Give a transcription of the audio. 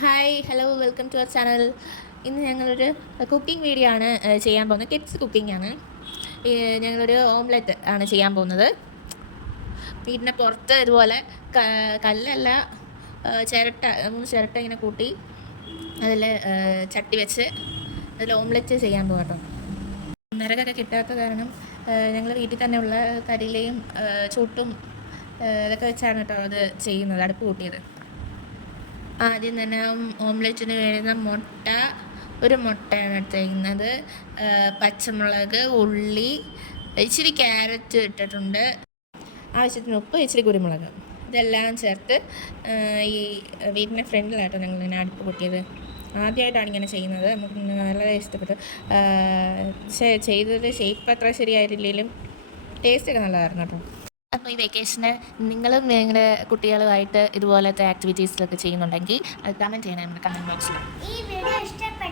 Hi hello welcome to our channel. ഇന്ന് ഞങ്ങളൊരു cooking video ആണ് ചെയ്യാൻ പോകുന്നത്. കിഡ്സ് കുക്കിംഗ് ആണ്. ഞങ്ങളൊരു ഓംലെറ്റ് ആണ് ചെയ്യാൻ പോകുന്നത്. വീടിൻ്റെ പുറത്ത് ഇതുപോലെ കല്ലല്ല, ചിരട്ട, 3 ചിരട്ട ഇങ്ങനെ കൂട്ടി അതിൽ ചട്ടി വെച്ച് അതിൽ ഓംലെറ്റ് ചെയ്യാൻ പോകും കേട്ടോ. വിറകൊക്കെ കിട്ടാത്ത കാരണം ഞങ്ങൾ വീട്ടിൽ തന്നെയുള്ള കരിയിലയും ചൂട്ടും ഇതൊക്കെ വെച്ചാണ് കേട്ടോ അത് ചെയ്യുന്നത്, അടുപ്പ് കൂട്ടിയത്. ആദ്യം തന്നെ ഓംലെറ്റിന് വേണ്ടുന്ന ഒരു മുട്ടയാണ് എടുത്തിരിക്കുന്നത്. പച്ചമുളക്, ഉള്ളി, ഇച്ചിരി ക്യാരറ്റ് ഇട്ടിട്ടുണ്ട്, ആവശ്യത്തിന് ഉപ്പ്, ഇച്ചിരി കുരുമുളക്, ഇതെല്ലാം ചേർത്ത് ഈ വീടിൻ്റെ ഫ്രണ്ടിലായിട്ടോ ഞങ്ങൾ ഇങ്ങനെ അടുപ്പ് കൂട്ടിയത്. ആദ്യമായിട്ടാണ് ഇങ്ങനെ ചെയ്യുന്നത്. നമുക്ക് വളരെ ഇഷ്ടപ്പെട്ടു. പക്ഷേ ചെയ്തത് ഷേപ്പ് അത്ര ശരിയായിട്ടില്ലെങ്കിലും ടേസ്റ്റൊക്കെ നല്ലതായിരുന്നു കേട്ടോ. അപ്പോൾ ഈ വെക്കേഷന് നിങ്ങളും നിങ്ങളുടെ കുട്ടികളുമായിട്ട് ഇതുപോലത്തെ ആക്ടിവിറ്റീസിലൊക്കെ ചെയ്യുന്നുണ്ടെങ്കിൽ അത് കമൻറ്റ് ചെയ്യണം നമ്മുടെ കമൻറ്റ് ബോക്സിൽ. ഈ വീഡിയോ ഇഷ്ടപ്പെട്ടു